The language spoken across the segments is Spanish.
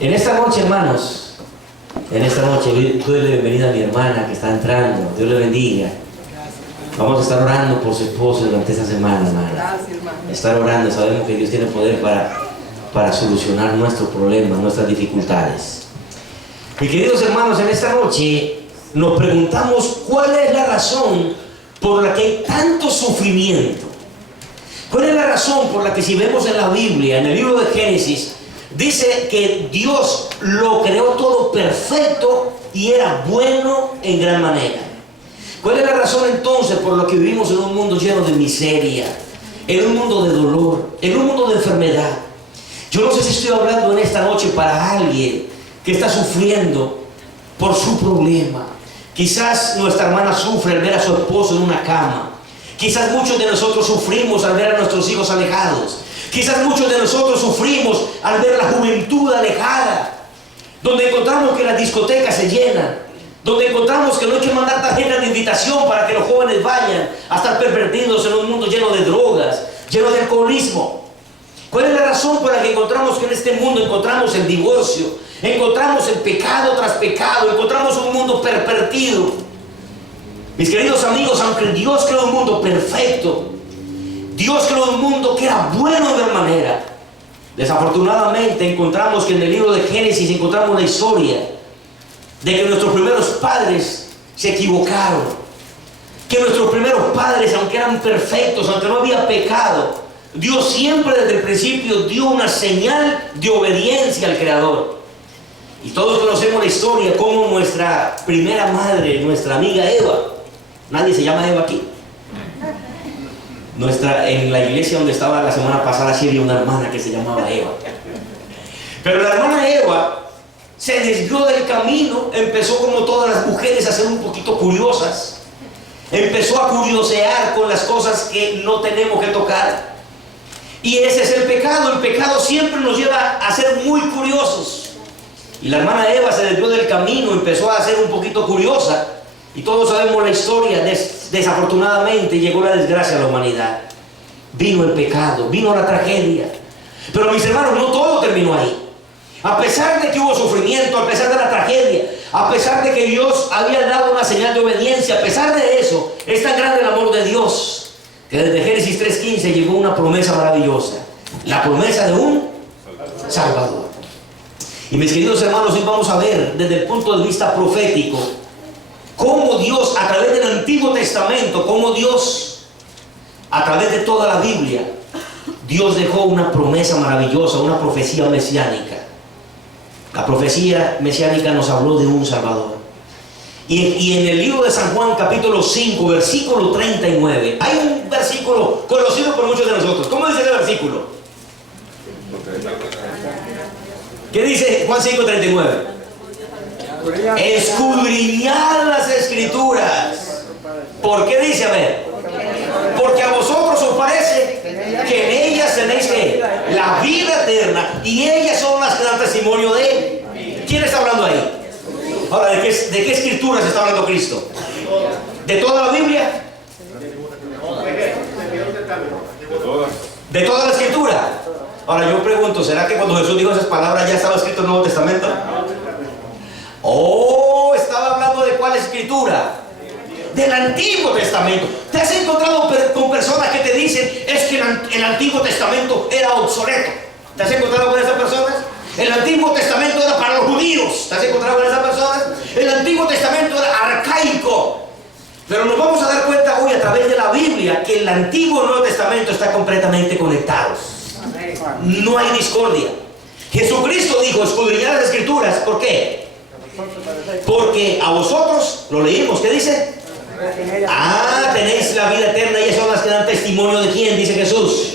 En esta noche, hermanos, en esta noche, doy la bienvenida a mi hermana que está entrando. Dios le bendiga. Vamos a estar orando por su esposo durante esta semana, hermana. Estar orando, sabemos que Dios tiene poder para solucionar nuestros problemas, nuestras dificultades. Mis queridos hermanos, en esta noche nos preguntamos cuál es la razón por la que hay tanto sufrimiento. ¿Cuál es la razón por la que, si vemos en la Biblia, en el libro de Génesis, dice que Dios lo creó todo perfecto y era bueno en gran manera? ¿Cuál es la razón entonces por la que vivimos en un mundo lleno de miseria, en un mundo de dolor, en un mundo de enfermedad? Yo no sé si estoy hablando en esta noche para alguien que está sufriendo por su problema. Quizás nuestra hermana sufre al ver a su esposo en una cama. Quizás muchos de nosotros sufrimos al ver a nuestros hijos alejados. Quizás muchos de nosotros sufrimos al ver la juventud alejada, donde encontramos que las discotecas se llenan, donde encontramos que no hay que mandar tarjetas de invitación para que los jóvenes vayan a estar pervertidos en un mundo lleno de drogas, lleno de alcoholismo. ¿Cuál es la razón por la que encontramos que en este mundo encontramos el divorcio, encontramos el pecado tras pecado, encontramos un mundo pervertido? Mis queridos amigos, aunque Dios creó un mundo perfecto, Dios creó un mundo que era bueno de gran manera, desafortunadamente encontramos que en el libro de Génesis encontramos la historia de que nuestros primeros padres se equivocaron, que nuestros primeros padres, aunque eran perfectos, aunque no había pecado, Dios siempre desde el principio dio una señal de obediencia al Creador. Y todos conocemos la historia como nuestra primera madre, nuestra amiga Eva, nadie se llama Eva aquí, en la iglesia donde estaba la semana pasada sí había una hermana que se llamaba Eva, pero la hermana Eva se desvió del camino, empezó como todas las mujeres a ser un poquito curiosas, empezó a curiosear con las cosas que no tenemos que tocar. Y ese es el pecado siempre nos lleva a ser muy curiosos. Y la hermana Eva se desvió del camino, empezó a ser un poquito curiosa, y todos sabemos la historia. Desafortunadamente llegó la desgracia a la humanidad, vino el pecado, vino la tragedia. Pero mis hermanos, no todo terminó ahí. A pesar de que hubo sufrimiento, a pesar de la tragedia, a pesar de que Dios había dado una señal de obediencia, a pesar de eso, es tan grande el amor de Dios que desde Génesis 3:15 llegó una promesa maravillosa, la promesa de un Salvador. Y mis queridos hermanos, hoy vamos a ver desde el punto de vista profético cómo Dios, a través del Antiguo Testamento, cómo Dios, a través de toda la Biblia, Dios dejó una promesa maravillosa, una profecía mesiánica. La profecía mesiánica nos habló de un Salvador. Y en el libro de San Juan, capítulo 5, versículo 39, hay un versículo conocido por muchos de nosotros. ¿Cómo dice ese versículo? ¿Qué dice Juan 5, 39? Escudriñad las Escrituras. ¿Por qué dice? A ver. Porque a vosotros os parece que en ellas tenéis la vida eterna, y ellas son las que dan testimonio de Él. ¿Quién está hablando ahí? Ahora, ¿de qué escrituras está hablando Cristo? ¿De toda la Biblia? ¿De toda la escritura? Ahora yo pregunto, ¿será que cuando Jesús dijo esas palabras ya estaba escrito el Nuevo Testamento? ¿O estaba hablando de cuál escritura? Del Antiguo Testamento. ¿Te has encontrado con personas que te dicen es que el Antiguo Testamento era obsoleto? ¿Te has encontrado con esas personas? El Antiguo Testamento era para los judíos. ¿Te has encontrado con esas personas? El Antiguo Testamento era arcaico. Pero nos vamos a dar cuenta hoy a través de la Biblia que el Antiguo y el Nuevo Testamento están completamente conectados. No hay discordia. Jesucristo dijo, escudriñad las Escrituras. ¿Por qué? Porque a vosotros, lo leímos, ¿qué dice? Tenéis la vida eterna, y ellas son las que dan testimonio de quién, dice Jesús.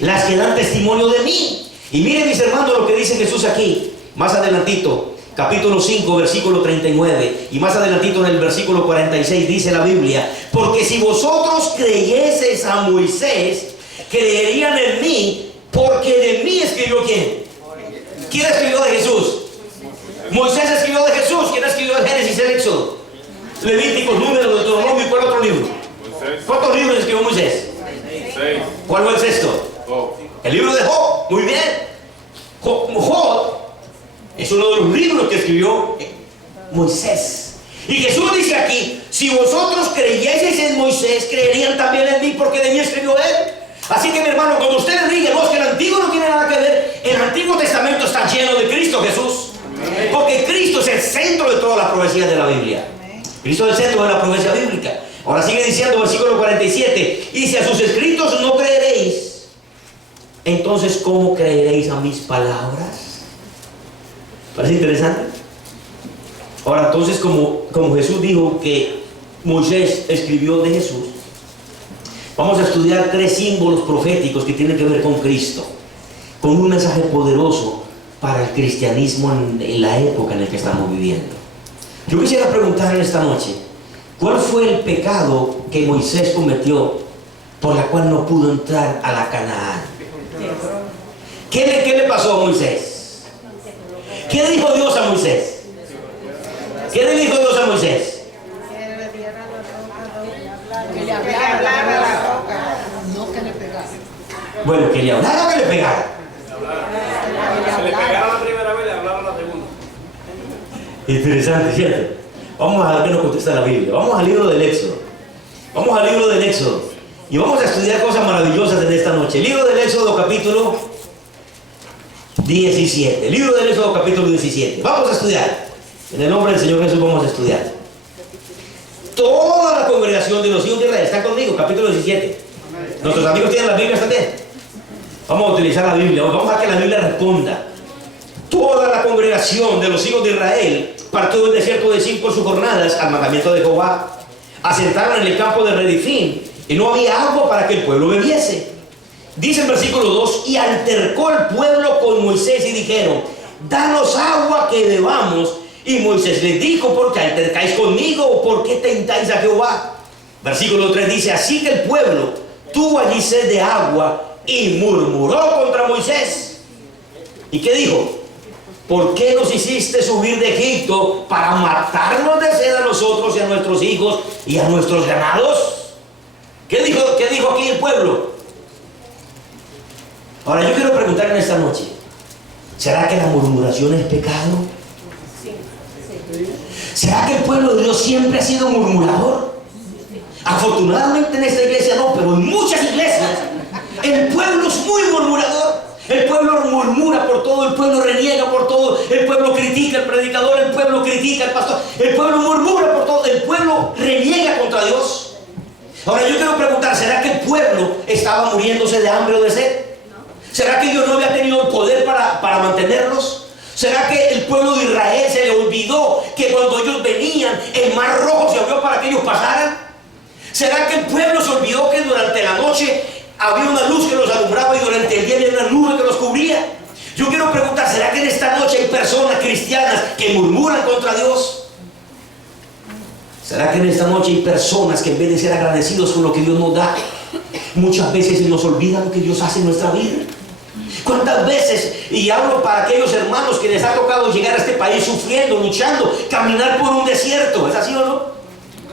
Las que dan testimonio de mí. Y miren, mis hermanos, lo que dice Jesús aquí, más adelantito, capítulo 5, versículo 39, y más adelantito en el versículo 46 dice la Biblia: porque si vosotros creyeseis a Moisés, creerían en mí, porque de mí escribió ¿quién? ¿Quién escribió de Jesús? Moisés escribió de Jesús. ¿Quién escribió el Génesis, el Éxodo? Levíticos, Números, Deuteronomio, ¿y cuál otro libro? ¿Cuántos libros escribió Moisés? ¿Cuál fue el sexto? El libro de Job. Muy bien. Job Es uno de los libros que escribió Moisés. Y Jesús dice aquí: si vosotros creyeseis en Moisés, creerían también en mí, porque de mí escribió él. Así que, mi hermano, cuando ustedes digan, no, es que el Antiguo no tiene nada que ver, el Antiguo Testamento está lleno de Cristo Jesús. Porque Cristo es el centro de todas las profecías de la Biblia. Cristo es el centro de la profecía bíblica. Ahora sigue diciendo, versículo 47: y si a sus escritos no creeréis, entonces ¿cómo creeréis a mis palabras? ¿Parece interesante? Ahora, entonces, como Jesús dijo que Moisés escribió de Jesús, vamos a estudiar 3 símbolos proféticos que tienen que ver con Cristo, con un mensaje poderoso para el cristianismo en la época en la que estamos viviendo. Yo quisiera preguntar en esta noche, ¿cuál fue el pecado que Moisés cometió por la cual no pudo entrar a la Canaán? ¿Qué le pasó a Moisés? ¿Qué le dijo Dios a Moisés? ¿Qué le dijo Dios a Moisés? Que le hablara la roca, no que le pegara. Bueno, que le hablara o que le pegara. Se le pegara la primera vez, le hablaba la segunda. Interesante, ¿cierto? Vamos a ver qué nos contesta la Biblia. Vamos al libro del Éxodo. Vamos al libro del Éxodo. Y vamos a estudiar cosas maravillosas en esta noche. Libro del Éxodo, capítulo 17. Libro del Éxodo, capítulo 17. Vamos a estudiar. En el nombre del Señor Jesús vamos a estudiar. Toda la congregación de los hijos de Israel está conmigo, capítulo 17. Nuestros amigos tienen las Biblias también. Vamos a utilizar la Biblia. Vamos a que la Biblia responda. Toda la congregación de los hijos de Israel partió del desierto de Sin por sus jornadas al mandamiento de Jehová. Asentaron en el campo de Redifín y no había agua para que el pueblo bebiese. Dice en versículo 2: y altercó el pueblo con Moisés y dijeron: danos agua que bebamos. Y Moisés les dijo: ¿por qué altercáis conmigo? ¿O por qué tentáis a Jehová? Versículo 3 dice: así que el pueblo tuvo allí sed de agua y murmuró contra Moisés. ¿Y qué dijo? ¿Por qué nos hiciste subir de Egipto para matarnos de sed a nosotros y a nuestros hijos y a nuestros ganados? ¿Qué dijo aquí el pueblo? Ahora yo quiero preguntar en esta noche: ¿será que la murmuración es pecado? ¿Será que el pueblo de Dios siempre ha sido murmurador? Afortunadamente en esta iglesia no, pero en muchas iglesias el pueblo es muy murmurador. El pueblo murmura por todo, el pueblo reniega por todo, el pueblo critica al predicador, el pueblo critica al pastor, el pueblo murmura por todo, el pueblo reniega contra Dios. Ahora yo quiero preguntar: ¿será que el pueblo estaba muriéndose de hambre o de sed? ¿Será que Dios no había tenido el poder para mantenerlos? ¿Será que el pueblo de Israel se le olvidó que cuando ellos venían el mar rojo se abrió para que ellos pasaran? ¿Será que el pueblo se olvidó que durante la noche había una luz que los alumbraba y durante el día había una nube que los cubría? Yo quiero preguntar: ¿será que en esta noche hay personas cristianas que murmuran contra Dios? ¿Será que en esta noche hay personas que en vez de ser agradecidos con lo que Dios nos da, muchas veces se nos olvida lo que Dios hace en nuestra vida? ¿Cuántas veces, y hablo para aquellos hermanos que les ha tocado llegar a este país sufriendo, luchando, caminar por un desierto? ¿Es así o no?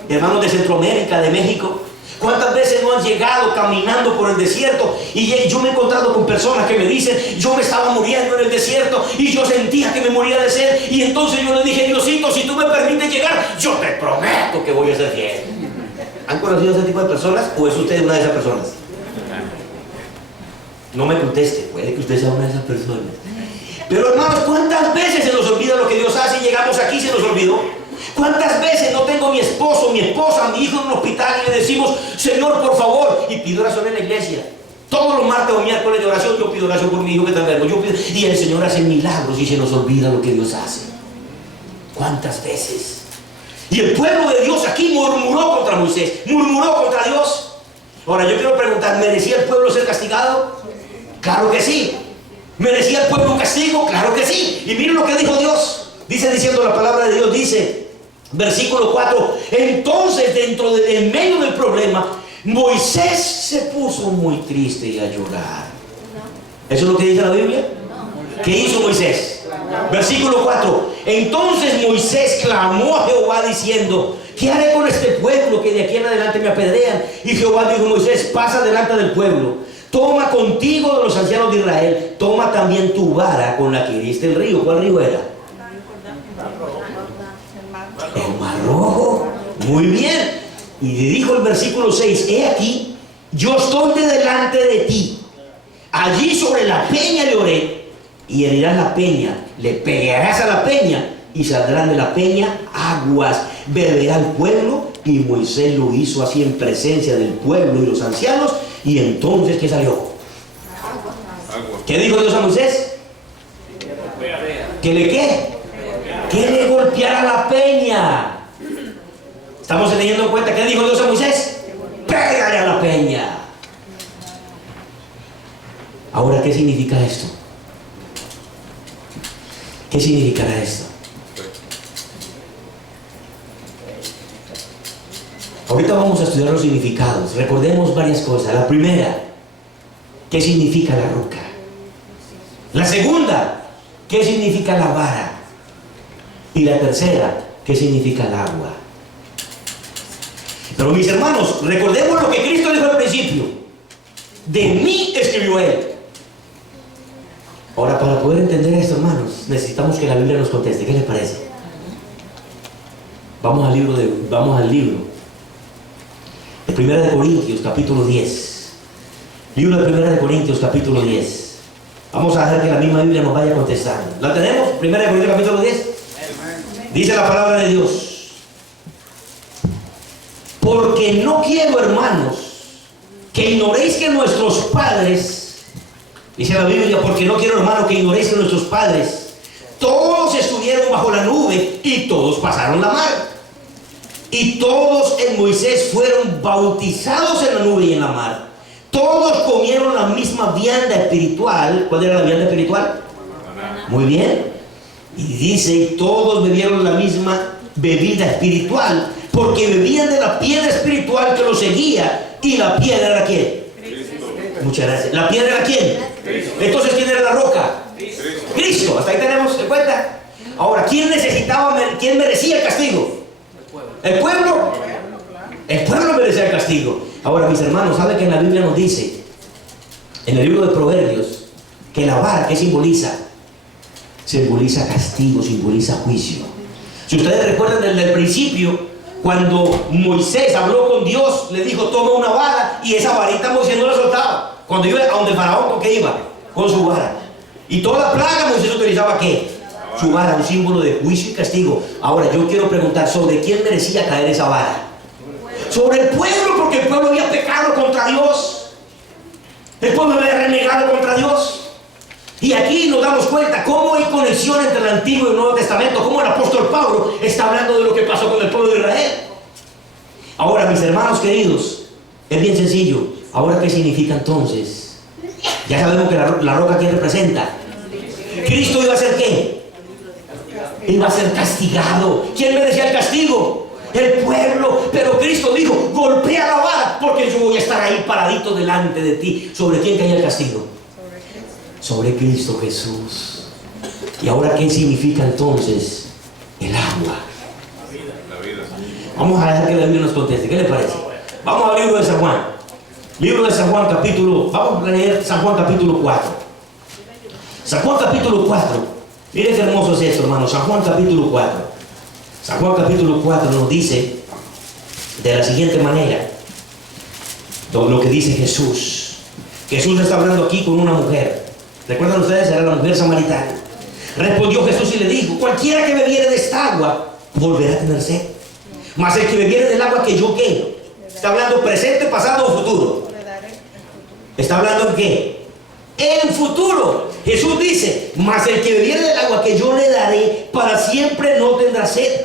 Hermanos de Centroamérica, de México, ¿cuántas veces no han llegado caminando por el desierto? Y yo me he encontrado con personas que me dicen: yo me estaba muriendo en el desierto y yo sentía que me moría de sed, y entonces yo le dije: Diosito, si tú me permites llegar, yo te prometo que voy a ser fiel. ¿Han conocido ese tipo de personas o es usted una de esas personas? No me conteste, puede que usted sea una de esas personas. Pero hermanos, ¿cuántas veces se nos olvida lo que Dios hace y llegamos aquí y se nos olvidó? ¿Cuántas veces no tengo mi esposo, mi esposa, mi hijo en un hospital y le decimos: Señor, por favor, y pido oración en la iglesia? Todos los martes o miércoles de oración yo pido oración por mi hijo que está enfermo. Y el Señor hace milagros y se nos olvida lo que Dios hace. ¿Cuántas veces? Y el pueblo de Dios aquí murmuró contra Moisés, murmuró contra Dios. Ahora yo quiero preguntar: ¿merecía el pueblo ser castigado? Claro que sí. ¿Merecía el pueblo un castigo? Claro que sí. Y miren lo que dijo Dios. Diciendo la palabra de Dios, dice, versículo 4: entonces en medio del problema, Moisés se puso muy triste y a llorar. ¿Eso es lo que dice la Biblia? ¿Qué hizo Moisés? Versículo 4: entonces Moisés clamó a Jehová diciendo: ¿qué haré con este pueblo que de aquí en adelante me apedrean? Y Jehová dijo: Moisés, pasa delante del pueblo, toma contigo de los ancianos de Israel, toma también tu vara con la que heriste el río. ¿Cuál río era? rojo. Muy bien. Y le dijo el versículo 6, he aquí, yo estoy de delante de ti. Allí sobre la peña le oré, y herirás la peña, le pegarás a la peña, y saldrán de la peña aguas, beberá el pueblo. Y Moisés lo hizo así en presencia del pueblo y los ancianos. Y entonces, ¿qué salió? Agua. ¿Qué dijo Dios a Moisés? ¿Que le qué? Que le golpeara la peña. Estamos teniendo en cuenta, ¿qué dijo Dios a Moisés? Pégale a la peña. Ahora, ¿qué significa esto? ¿Qué significará esto? Ahorita vamos a estudiar los significados. Recordemos varias cosas. La primera, ¿qué significa la roca? La segunda, ¿qué significa la vara? Y la tercera, ¿qué significa el agua? Pero mis hermanos, recordemos lo que Cristo dijo al principio. De mí escribió Él. Ahora, para poder entender esto, hermanos, necesitamos que la Biblia nos conteste. ¿Qué les parece? Vamos al libro de 1 Corintios, capítulo 10. Libro de 1 Corintios, capítulo 10. Vamos a dejar que la misma Biblia nos vaya contestando. ¿La tenemos? 1 Corintios, capítulo 10. Dice la palabra de Dios: porque no quiero, hermanos, que ignoréis que nuestros padres, dice la Biblia, porque no quiero, hermanos, que ignoréis que nuestros padres todos estuvieron bajo la nube y todos pasaron la mar. Y todos en Moisés fueron bautizados en la nube y en la mar. Todos comieron la misma vianda espiritual. ¿Cuál era la vianda espiritual? Muy bien. Y dice, y todos bebieron la misma bebida espiritual, porque bebían de la piedra espiritual que los seguía. ¿Y la piedra era quién? Cristo. Muchas gracias. ¿La piedra era quién? Cristo. Entonces, ¿quién era la roca? Cristo. Cristo. Hasta ahí tenemos en cuenta. Ahora, ¿quién merecía el castigo? ¿El pueblo? El pueblo merecía el castigo. Ahora, mis hermanos, ¿saben que en la Biblia nos dice, en el libro de Proverbios, que la vara, ¿qué simboliza? Simboliza castigo, simboliza juicio. Si ustedes recuerdan desde el principio, cuando Moisés habló con Dios, le dijo, toma una vara, y esa varita Moisés no la soltaba. Cuando iba a donde el faraón, ¿con qué iba? Con su vara. Y toda plaga Moisés utilizaba ¿qué? Su vara, un símbolo de juicio y castigo. Ahora yo quiero preguntar, ¿sobre quién merecía caer esa vara? Sobre el pueblo, porque el pueblo había pecado contra Dios. El pueblo había renegado contra Dios. Y aquí nos damos cuenta cómo hay conexión entre el Antiguo y el Nuevo Testamento, cómo el apóstol Pablo está hablando de lo que pasó con el pueblo de Israel. Ahora, mis hermanos queridos, es bien sencillo. Ahora, ¿qué significa entonces? Ya sabemos que la roca, ¿quién representa? Cristo iba a ser ¿qué? Iba a ser castigado. ¿Quién merecía el castigo? El pueblo. Pero Cristo dijo, golpea la vara, porque yo voy a estar ahí paradito delante de ti. ¿Sobre quién caía el castigo? Sobre Cristo Jesús. Y ahora, ¿qué significa entonces el agua? La vida. Vamos a dejar que la Biblia nos conteste. ¿Qué le parece? Vamos al libro de San Juan. Libro de San Juan, vamos a leer San Juan capítulo 4. San Juan capítulo 4. Miren qué hermoso es esto, hermano. San Juan capítulo 4. San Juan capítulo 4 nos dice de la siguiente manera todo lo que dice Jesús. Jesús está hablando aquí con una mujer. ¿Recuerdan ustedes? Era la mujer samaritana. Respondió Jesús y le dijo, cualquiera que bebiere de esta agua volverá a tener sed. Mas el que bebiere del agua que yo ¿qué? Está hablando presente, pasado o futuro. Está hablando en ¿qué? En futuro. Jesús dice, mas el que bebiere del agua que yo le daré, para siempre no tendrá sed.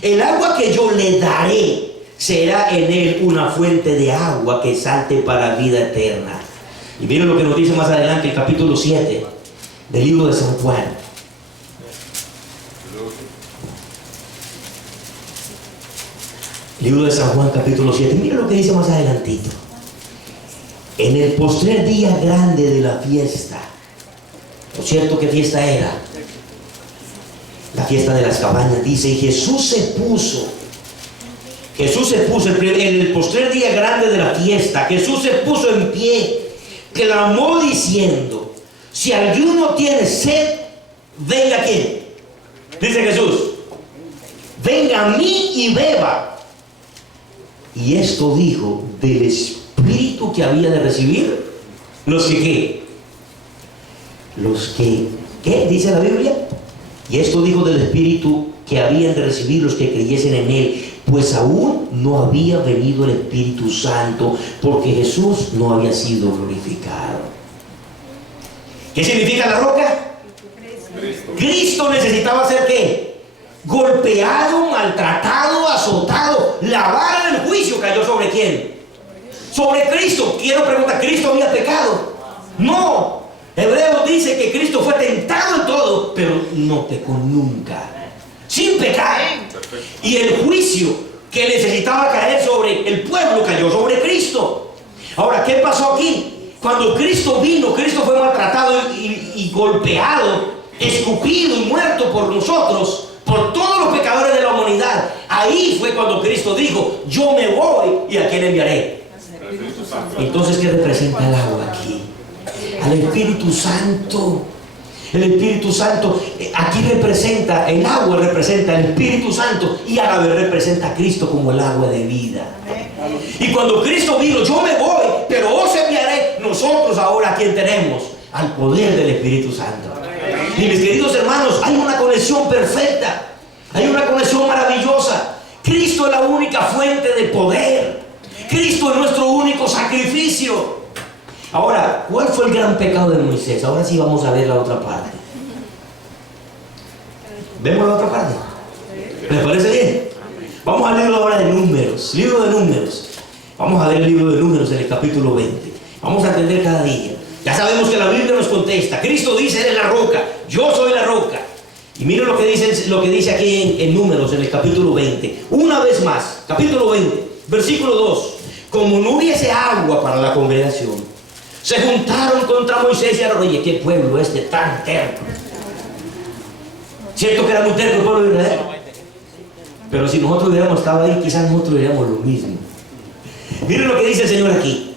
El agua que yo le daré será en él una fuente de agua que salte para vida eterna. Y miren lo que nos dice más adelante el capítulo 7 del libro de San Juan. Libro de San Juan capítulo 7. Miren lo que dice más adelantito. En el postrer día grande de la fiesta. ¿Por cierto qué fiesta era? La fiesta de las cabañas. Dice, y Jesús se puso en el postrer día grande de la fiesta. Jesús se puso en pie, clamó diciendo, si alguno tiene sed, venga ¿quién? Dice Jesús, venga a mí y beba. Y esto dijo del Espíritu que había de recibir los que ¿qué? Los que, ¿qué dice la Biblia? Y esto dijo del Espíritu que habían de recibir los que creyesen en Él, pues aún no había venido el Espíritu Santo, porque Jesús no había sido glorificado. ¿Qué significa la roca? Cristo necesitaba ser ¿qué? Golpeado, maltratado, azotado. La vara del juicio cayó ¿sobre quién? Sobre Cristo. Quiero preguntar, ¿Cristo había pecado? No. Hebreos dice que Cristo fue tentado en todo, pero no pecó nunca, sin pecar. Y el juicio que necesitaba caer sobre el pueblo cayó sobre Cristo. Ahora, ¿qué pasó aquí? Cuando Cristo vino, Cristo fue maltratado y golpeado, escupido y muerto por nosotros, por todos los pecadores de la humanidad. Ahí fue cuando Cristo dijo: yo me voy, ¿y a quién enviaré? Entonces, ¿qué representa el agua aquí? Al Espíritu Santo. El Espíritu Santo aquí representa, el agua representa el Espíritu Santo, y a la vez representa a Cristo como el agua de vida. Y cuando Cristo vino: yo me voy, pero os enviaré. Nosotros ahora, ¿a quién tenemos? Al poder del Espíritu Santo. Y mis queridos hermanos, hay una conexión perfecta, hay una conexión maravillosa. Cristo es la única fuente de poder. Cristo es nuestro único sacrificio. Ahora, ¿cuál fue el gran pecado de Moisés? Ahora sí vamos a ver la otra parte. ¿Vemos la otra parte? ¿Les parece bien? Vamos al libro ahora de Números. Libro de Números. Vamos a ver el libro de Números en el capítulo 20. Vamos a entender cada día. Ya sabemos que la Biblia nos contesta. Cristo dice: Él es la roca, yo soy la roca. Y miren lo que dice aquí en Números, en el capítulo 20. Una vez más, capítulo 20, versículo 2. Como no hubiese agua para la congregación, se juntaron contra Moisés y Aarón. Oye, qué pueblo este tan terco. Cierto que era muy terco el pueblo de Israel, pero si nosotros hubiéramos estado ahí, quizás nosotros diríamos lo mismo. Miren lo que dice el Señor aquí,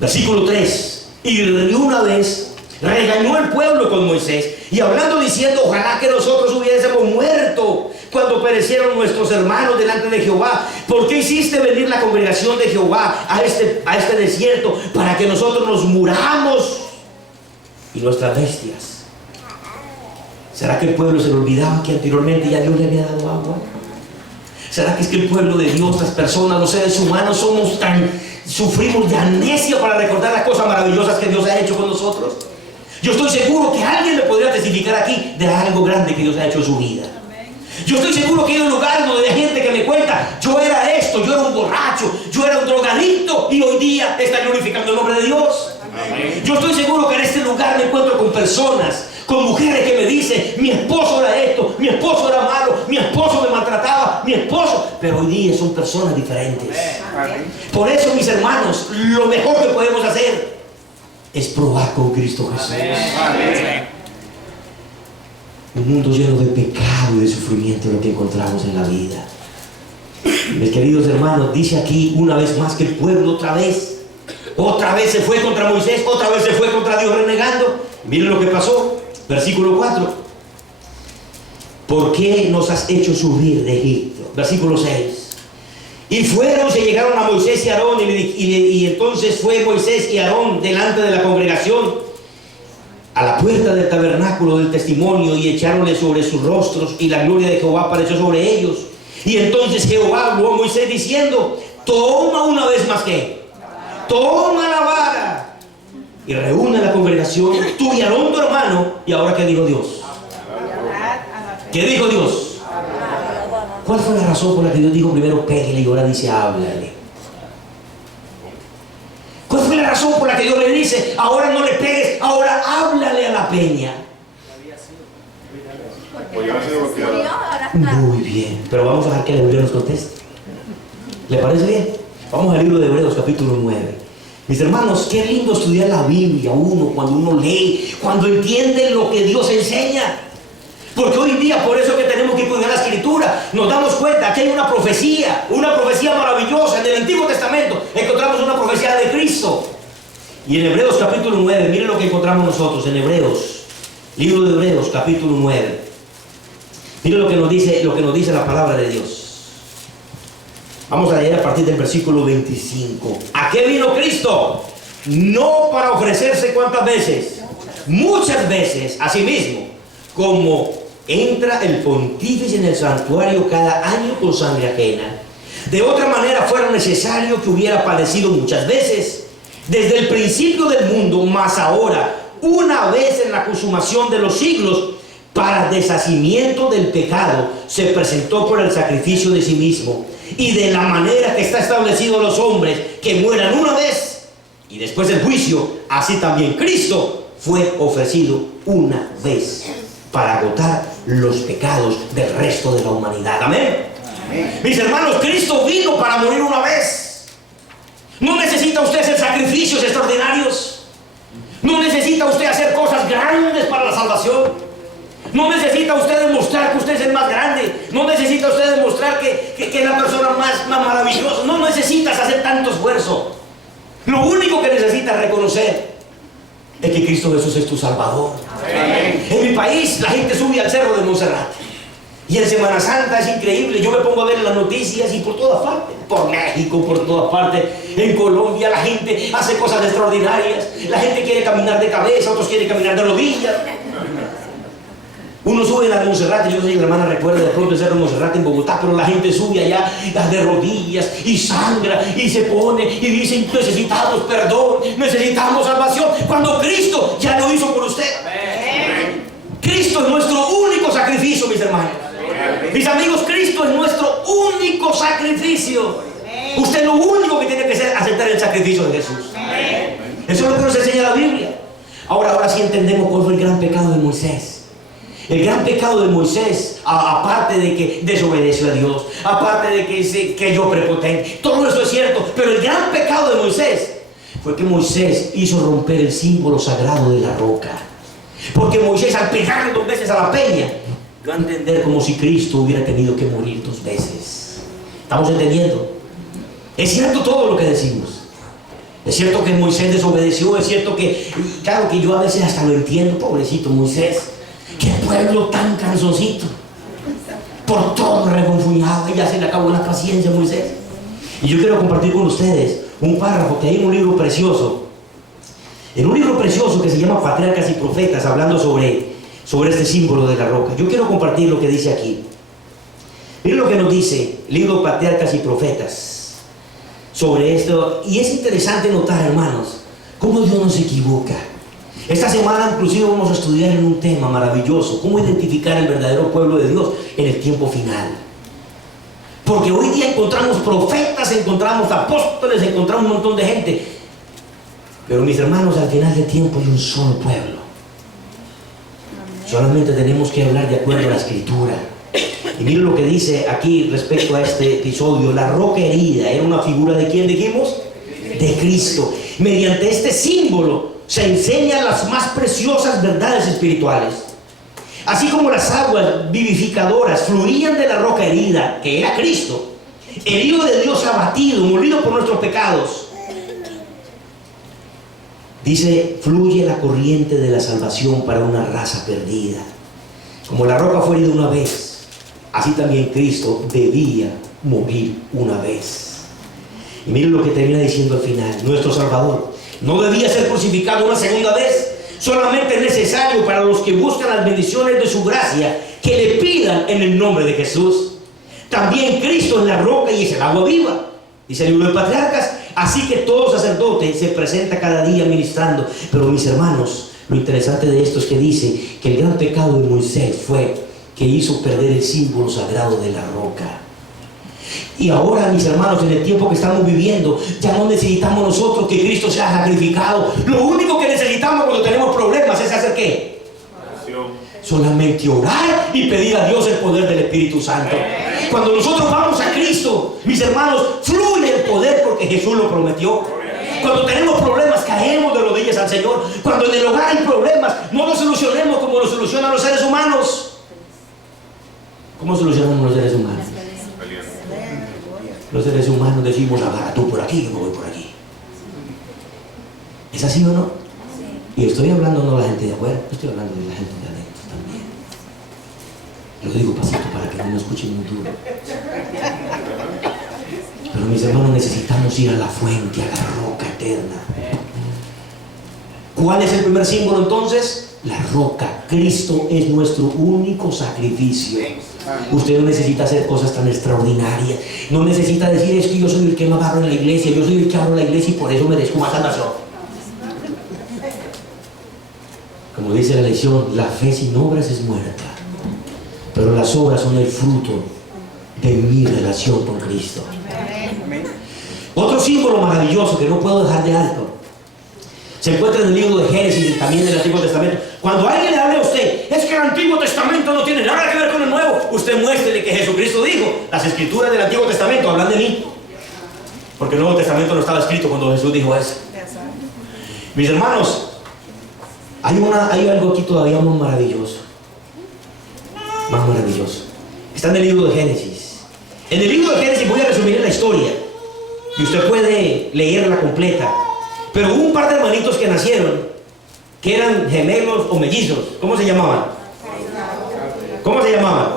versículo 3. Y de una vez regañó el pueblo con Moisés, y hablando diciendo: ojalá que nosotros hubiésemos muerto cuando perecieron nuestros hermanos delante de Jehová. ¿Por qué hiciste venir la congregación de Jehová a este desierto para que nosotros nos muramos y nuestras bestias? ¿Será que el pueblo se le olvidaba que anteriormente ya Dios le había dado agua? ¿Será que es que el pueblo de Dios, las personas, los seres humanos, sufrimos de amnesia para recordar las cosas maravillosas que Dios ha hecho con nosotros? Yo estoy seguro que alguien le podría testificar aquí de algo grande que Dios ha hecho en su vida. Yo estoy seguro que hay un lugar donde hay gente que me cuenta: yo era esto, yo era un borracho, yo era un drogadicto, y hoy día está glorificando el nombre de Dios. Amén. Yo estoy seguro que en este lugar me encuentro con personas, con mujeres que me dicen: mi esposo era esto, mi esposo era malo, mi esposo me maltrataba, mi esposo. Pero hoy día son personas diferentes. Amén. Por eso, mis hermanos, lo mejor que podemos hacer es probar con Cristo Jesús. Amén. Un mundo lleno de pecado y de sufrimiento es lo que encontramos en la vida. Mis queridos hermanos, dice aquí una vez más que el pueblo otra vez se fue contra Moisés, otra vez se fue contra Dios renegando. Miren lo que pasó, versículo 4. ¿Por qué nos has hecho subir de Egipto? Versículo 6. Y fueron, se llegaron a Moisés y Aarón, y entonces fue Moisés y Aarón delante de la congregación a la puerta del tabernáculo del testimonio, y echaronle sobre sus rostros, y la gloria de Jehová apareció sobre ellos. Y entonces Jehová habló a Moisés diciendo: toma una vez más que, toma la vara y reúne a la congregación, tú y Aarón tu hermano. Y ahora, ¿qué dijo Dios? ¿Qué dijo Dios? ¿Cuál fue la razón por la que Dios dijo primero pégale y ahora dice háblale? ¿Cuál fue la razón por la que Dios le dice: ahora no le pegues, ahora háblale a la peña? Muy bien, pero vamos a dejar que el Hebreo nos conteste. ¿Le parece bien? Vamos al libro de Hebreos capítulo 9. Mis hermanos, qué lindo estudiar la Biblia cuando uno lee, cuando entiende lo que Dios enseña. Porque hoy en día, por eso que tenemos que cuidar la Escritura, nos damos cuenta que hay una profecía maravillosa. En el Antiguo Testamento encontramos una profecía de Cristo. Y en Hebreos capítulo 9, miren lo que encontramos nosotros en Hebreos, libro de Hebreos capítulo 9. Mire lo que nos dice la palabra de Dios. Vamos a leer a partir del versículo 25. ¿A qué vino Cristo? No para ofrecerse cuántas veces, muchas veces a sí mismo, como entra el pontífice en el santuario cada año con sangre ajena. De otra manera fuera necesario que hubiera padecido muchas veces desde el principio del mundo, mas ahora una vez en la consumación de los siglos, para deshacimiento del pecado, se presentó por el sacrificio de sí mismo, y de la manera que está establecido a los hombres que mueran una vez y después del juicio, así también Cristo fue ofrecido una vez para agotar los pecados del resto de la humanidad. Amén. Amén. Mis hermanos, Cristo vino para morir una vez. No necesita usted hacer sacrificios extraordinarios. No necesita usted hacer cosas grandes para la salvación. No necesita usted demostrar que usted es el más grande. No necesita usted demostrar que es la persona más maravillosa. No necesitas hacer tanto esfuerzo. Lo único que necesitas reconocer es que Cristo Jesús es tu Salvador. Amén. En mi país la gente sube al cerro de Monserrate. Y en Semana Santa es increíble. Yo me pongo a ver las noticias y por todas partes. Por México, por todas partes. En Colombia la gente hace cosas extraordinarias. La gente quiere caminar de cabeza, otros quieren caminar de rodillas. Uno sube a Monserrate, yo no sé si la hermana recuerda de pronto el cerro de Monserrate en Bogotá, pero la gente sube allá de rodillas y sangra y se pone y dicen: necesitamos perdón, necesitamos salvación, cuando Cristo ya lo hizo por usted. Amén. Cristo es nuestro único sacrificio, mis hermanos. Amén. Mis amigos, Cristo es nuestro único sacrificio. Amén. Usted lo único que tiene que hacer es aceptar el sacrificio de Jesús. Amén. Eso es lo que nos enseña la Biblia. Ahora sí entendemos cuál fue el gran pecado de Moisés. El gran pecado de Moisés, aparte de que desobedeció a Dios, aparte de que creyó prepotente, todo eso es cierto, pero el gran pecado de Moisés fue que Moisés hizo romper el símbolo sagrado de la roca. Porque Moisés, al pegarle 2 veces a la peña, dio a entender como si Cristo hubiera tenido que morir 2 veces. ¿Estamos entendiendo? Es cierto todo lo que decimos. Es cierto que Moisés desobedeció, es cierto que, claro que yo a veces hasta lo entiendo, pobrecito Moisés. ¡Qué pueblo tan cansoncito! Por todo reconfuñado, y ya se le acabó la paciencia a Moisés. Y yo quiero compartir con ustedes un párrafo que hay en un libro precioso. En un libro precioso que se llama Patriarcas y Profetas, hablando sobre este símbolo de la roca. Yo quiero compartir lo que dice aquí. Miren lo que nos dice el libro Patriarcas y Profetas sobre esto. Y es interesante notar, hermanos, cómo Dios no se equivoca. Esta semana inclusive vamos a estudiar en un tema maravilloso: cómo identificar el verdadero pueblo de Dios en el tiempo final. Porque hoy día encontramos profetas, encontramos apóstoles, encontramos un montón de gente. Pero mis hermanos, al final del tiempo hay un solo pueblo. Solamente tenemos que hablar de acuerdo a la Escritura. Y miren lo que dice aquí respecto a este episodio. La roca herida era una figura ¿de quién dijimos? De Cristo. Mediante este símbolo se enseñan las más preciosas verdades espirituales. Así como las aguas vivificadoras fluían de la roca herida, que era Cristo, el Hijo de Dios abatido, molido por nuestros pecados, dice, fluye la corriente de la salvación para una raza perdida. Como la roca fue herida una vez, así también Cristo debía morir una vez. Y miren lo que termina diciendo al final: nuestro Salvador no debía ser crucificado una segunda vez. Solamente es necesario para los que buscan las bendiciones de su gracia que le pidan en el nombre de Jesús. También Cristo es la roca y es el agua viva, dice el libro de Patriarcas. Así que todo sacerdote se presenta cada día ministrando. Pero mis hermanos, lo interesante de esto es que dice que el gran pecado de Moisés fue que hizo perder el símbolo sagrado de la roca. Y ahora, mis hermanos, en el tiempo que estamos viviendo, ya no necesitamos nosotros que Cristo sea sacrificado. Lo único que necesitamos cuando tenemos problemas es hacer ¿qué? Oración. Solamente orar y pedir a Dios el poder del Espíritu Santo. Cuando nosotros vamos a Cristo, mis hermanos, fluye el poder porque Jesús lo prometió. Cuando tenemos problemas, caemos de rodillas al Señor. Cuando en el hogar hay problemas, no los solucionemos como lo solucionan los seres humanos. ¿Cómo solucionamos los seres humanos? Los seres humanos decimos: agarra tú por aquí, yo me voy por aquí. ¿Es así o no? Y estoy hablando no de la gente de afuera, estoy hablando de la gente de adentro también. Lo digo no escuchen muy duro. Pero mis hermanos, necesitamos ir a la fuente, a la roca eterna. ¿Cuál es el primer símbolo entonces? La roca. Cristo es nuestro único sacrificio. Usted no necesita hacer cosas tan extraordinarias. No necesita decir, es que yo soy el que más barro en la iglesia, yo soy el que abro la iglesia y por eso merezco más salvación. Como dice la lección, la fe sin obras es muerta, pero las obras son el fruto de mi relación con Cristo. Otro símbolo maravilloso que no puedo dejar de alto se encuentra en el libro de Génesis y también en el Antiguo Testamento. Cuando alguien le hable a usted, es que el Antiguo Testamento no tiene nada que ver con el Nuevo, usted muéstrele que Jesucristo dijo, las escrituras del Antiguo Testamento hablan de mí, porque el Nuevo Testamento no estaba escrito cuando Jesús dijo eso. Mis hermanos, hay algo aquí todavía más maravilloso. Más maravilloso. Está en el libro de Génesis. En el libro de Génesis voy a resumir la historia y usted puede leerla completa. Pero hubo un par de hermanitos que nacieron, que eran gemelos o mellizos. ¿Cómo se llamaban? ¿Cómo se llamaban?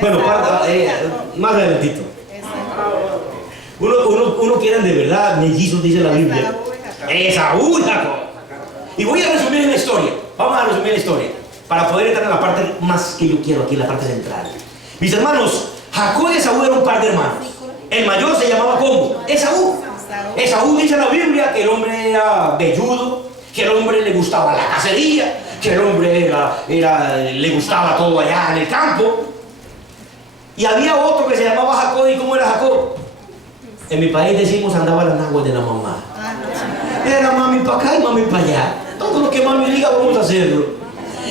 Bueno, más adelantito. Uno que eran de verdad mellizos, dice la Biblia. Esaú y Jacob. Y voy a resumir la historia. Vamos a resumir la historia para poder entrar en la parte más que yo quiero aquí, en la parte central. Mis hermanos, Jacob y Esaú eran un par de hermanos. El mayor se llamaba ¿cómo? Esaú. Esaú dice en la Biblia que el hombre era velludo, que el hombre le gustaba la cacería, que el hombre le gustaba todo allá en el campo. Y había otro que se llamaba Jacob. ¿Y cómo era Jacob? En mi país decimos andaba las naguas de la mamá. Era mami para acá y mami para allá. Todo lo que mami diga vamos a hacerlo.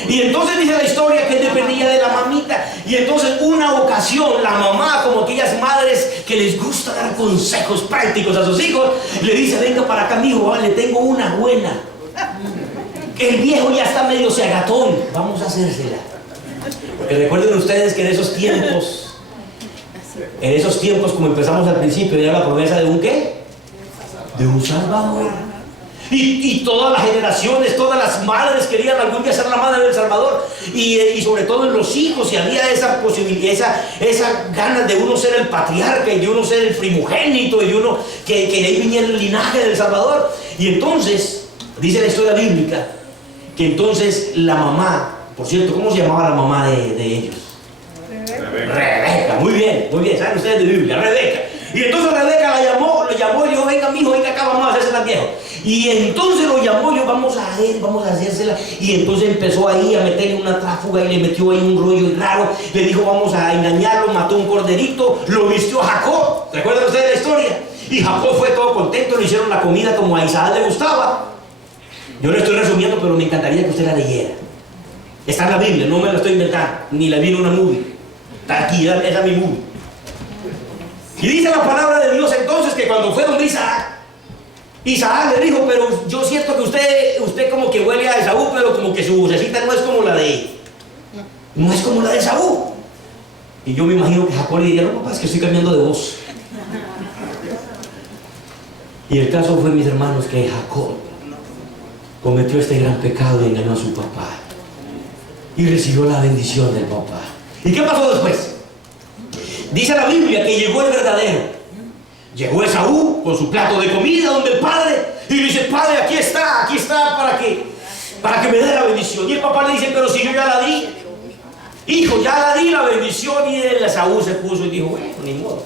Y entonces dice la historia que él dependía de la mamita. Y entonces una ocasión la mamá, como aquellas madres que les gusta dar consejos prácticos a sus hijos, le dice, venga para acá mijo, le tengo una buena. El viejo ya está medio cegatón, vamos a hacérsela. Porque recuerden ustedes que en esos tiempos como empezamos al principio, era la promesa de un ¿qué? De un Salvador. Y todas las generaciones, todas las madres querían algún día ser la madre del Salvador. Y sobre todo en los hijos, y había esa posibilidad, esa ganas de uno ser el patriarca y de uno ser el primogénito y de uno que ahí viniera el linaje del Salvador. Y entonces, dice la historia bíblica, que entonces la mamá, por cierto, ¿cómo se llamaba la mamá de ellos? Rebeca. Muy bien, saben ustedes de Biblia, Rebeca. Y entonces Rebeca lo llamó y dijo, venga mijo, venga acá, vamos a hacerse la vieja. Y entonces lo llamó, yo vamos a hacérsela. Y entonces empezó ahí a meterle una tráfuga y le metió ahí un rollo raro. Le dijo, vamos a engañarlo, mató un corderito, lo vistió a Jacob. ¿Recuerdan ustedes la historia? Y Jacob fue todo contento, le hicieron la comida como a Isaac le gustaba. Yo le estoy resumiendo, pero me encantaría que usted la leyera. Está en la Biblia, no me la estoy inventando, ni la vi en una movie. Está aquí, esa es mi movie. Y dice la palabra de Dios entonces que cuando fue donde Isaac le dijo, pero yo siento que usted como que huele a Esaú, pero como que su vocecita no es como la de Esaú. Y yo me imagino que Jacob le diría, no papá, es que estoy cambiando de voz. Y el caso fue, mis hermanos, que Jacob cometió este gran pecado y engañó a su papá. Y recibió la bendición del papá. ¿Y qué pasó después? Dice la Biblia que llegó el verdadero. Llegó Esaú con su plato de comida donde el padre y le dice, padre, aquí está para que me dé la bendición. Y el papá le dice, pero si yo ya la di. Hijo, ya la di la bendición. Y el Esaú se puso y dijo, bueno, ni modo.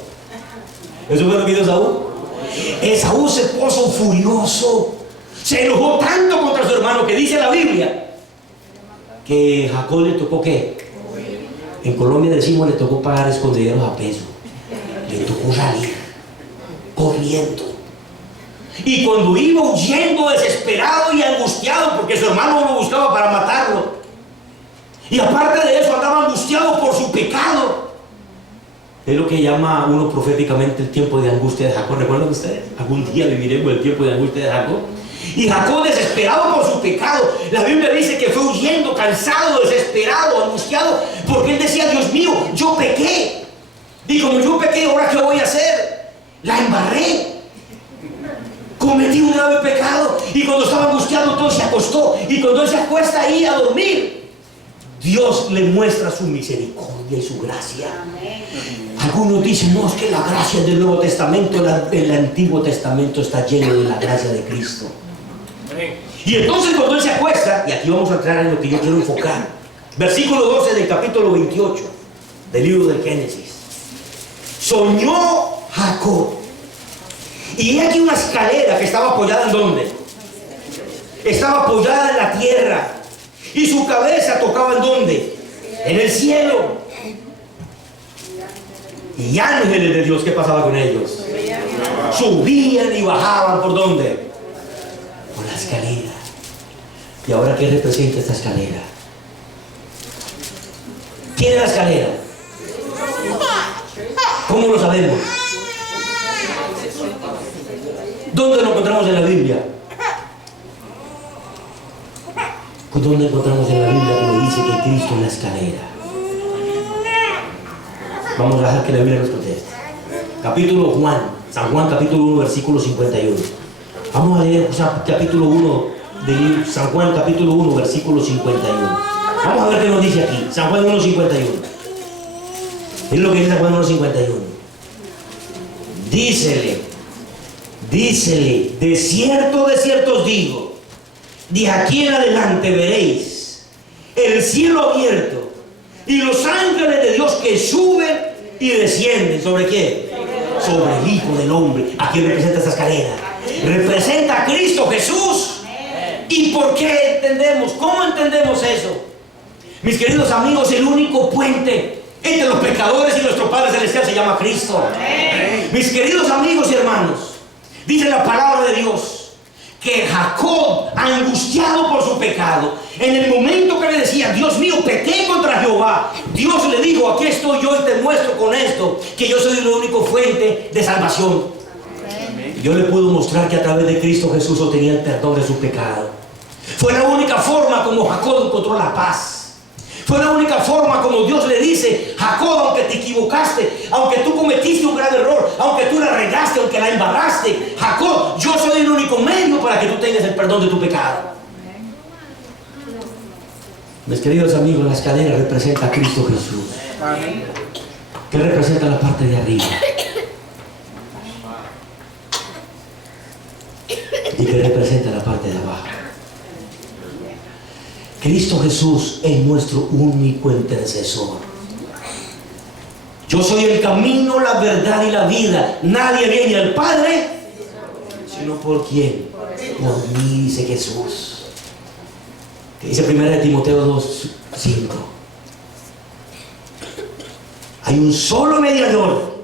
Eso fue lo que hizo Esaú. Esaú se puso furioso. Se enojó tanto contra su hermano que dice la Biblia que Jacob le tocó ¿qué? En Colombia decimos le tocó pagar escondideros a peso. Le tocó salir corriendo. Y cuando iba huyendo desesperado y angustiado porque su hermano lo buscaba para matarlo, y aparte de eso andaba angustiado por su pecado, es lo que llama uno proféticamente el tiempo de angustia de Jacob. ¿Recuerdan ustedes? Algún día viviremos el tiempo de angustia de Jacob. Y Jacob desesperado por su pecado, la Biblia dice que fue huyendo, cansado, desesperado, angustiado, porque él decía, Dios mío, yo pequé. Y como yo pequé, ¿ahora qué voy a hacer? La embarré. Cometí un grave pecado. Y cuando estaba angustiado, entonces se acostó. Y cuando él se acuesta ahí a dormir, Dios le muestra su misericordia y su gracia. Algunos dicen, no, es que la gracia del Nuevo Testamento, el Antiguo Testamento está lleno de la gracia de Cristo. Y entonces cuando él se acuesta, y aquí vamos a entrar en lo que yo quiero enfocar, versículo 12 del capítulo 28 del libro del Génesis. Soñó Jacob, y he aquí una escalera que estaba apoyada ¿en dónde? Estaba apoyada en la tierra, y su cabeza tocaba ¿en dónde? En el cielo. Y ángeles de Dios, ¿qué pasaba con ellos? Subían y bajaban ¿por dónde? Por la escalera. ¿Y ahora qué representa esta escalera? ¿Quién es la escalera? ¿Cómo lo sabemos? ¿Dónde lo encontramos en la Biblia? ¿Dónde encontramos en la Biblia que me dice que Cristo es la escalera? Vamos a dejar que la Biblia nos conteste. Capítulo Juan, San Juan capítulo 1 versículo 51. Vamos a leer capítulo 1 de San Juan capítulo 1 versículo 51. Vamos a ver qué nos dice aquí. San Juan 1, 51. Es lo que dice San Juan 1, 51. Dícele, de cierto os digo, de aquí en adelante veréis el cielo abierto y los ángeles de Dios que suben y descienden. ¿Sobre qué? Sobre el Hijo del Hombre. ¿A quién representa esta escalera? Representa a Cristo Jesús. ¿Y por qué entendemos? ¿Cómo entendemos eso? Mis queridos amigos, el único puente entre los pecadores y nuestro Padre Celestial se llama Cristo. Mis queridos amigos y hermanos, dice la palabra de Dios que Jacob, angustiado por su pecado, en el momento que le decía, Dios mío, pequé contra Jehová, Dios le dijo, aquí estoy yo y te muestro con esto que yo soy la única fuente de salvación. Yo le puedo mostrar que a través de Cristo Jesús obtenía el perdón de su pecado. Fue la única forma como Jacob encontró la paz. Fue la única forma como Dios le dice, Jacob, aunque te equivocaste, aunque tú cometiste un gran error, aunque tú la regaste, aunque la embarraste, Jacob, yo soy el único medio para que tú tengas el perdón de tu pecado. Mis queridos amigos, la escalera representa a Cristo Jesús. ¿Qué representa la parte de arriba? ¿Y qué representa la parte de abajo? Cristo Jesús es nuestro único intercesor. Yo soy el camino, la verdad y la vida. Nadie viene al Padre sino por quién. Por mí, dice Jesús. Que dice 1 Timoteo 2:5. Hay un solo mediador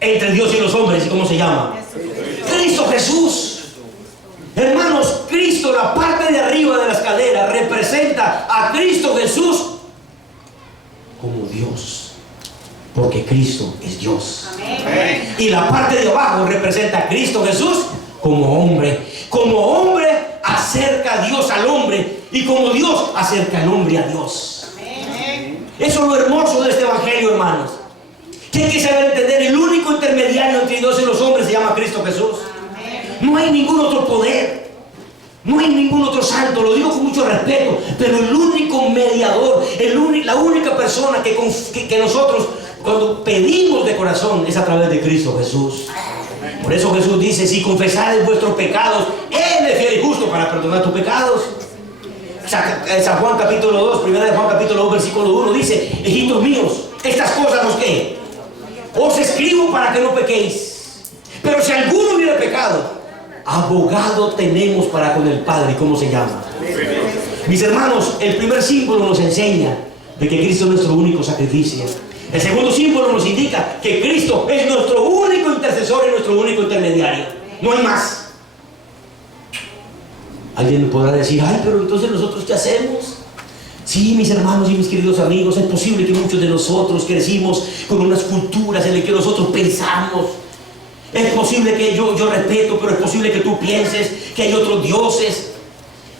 entre Dios y los hombres. ¿Y cómo se llama? Cristo Jesús. Hermanos, Cristo, la parte de arriba de la escalera, representa a Cristo Jesús como Dios, porque Cristo es Dios. Amén. Y la parte de abajo representa a Cristo Jesús como hombre. Como hombre acerca a Dios al hombre, y como Dios acerca al hombre a Dios. Amén. Eso es lo hermoso de este evangelio, hermanos. Que hay que saber entender, el único intermediario entre Dios y los hombres se llama Cristo Jesús. No hay ningún otro poder, no hay ningún otro santo, lo digo con mucho respeto, pero el único mediador, la única persona que nosotros cuando pedimos de corazón es a través de Cristo Jesús. Por eso Jesús dice, si confesares vuestros pecados, Él es fiel y justo para perdonar tus pecados. San Juan capítulo 2, 1 Juan capítulo 2 versículo 1 dice, hijitos míos, estas cosas os que os escribo para que no pequéis. Pero si alguno hubiera pecado, abogado tenemos para con el Padre. ¿Cómo se llama? Mis hermanos, el primer símbolo nos enseña de que Cristo es nuestro único sacrificio. El segundo símbolo nos indica que Cristo es nuestro único intercesor y nuestro único intermediario. No hay más. Alguien me podrá decir, ay, pero entonces nosotros ¿qué hacemos? Sí, mis hermanos y mis queridos amigos, es posible que muchos de nosotros crecimos con unas culturas en las que nosotros pensamos. Es posible que yo respeto, pero es posible que tú pienses que hay otros dioses.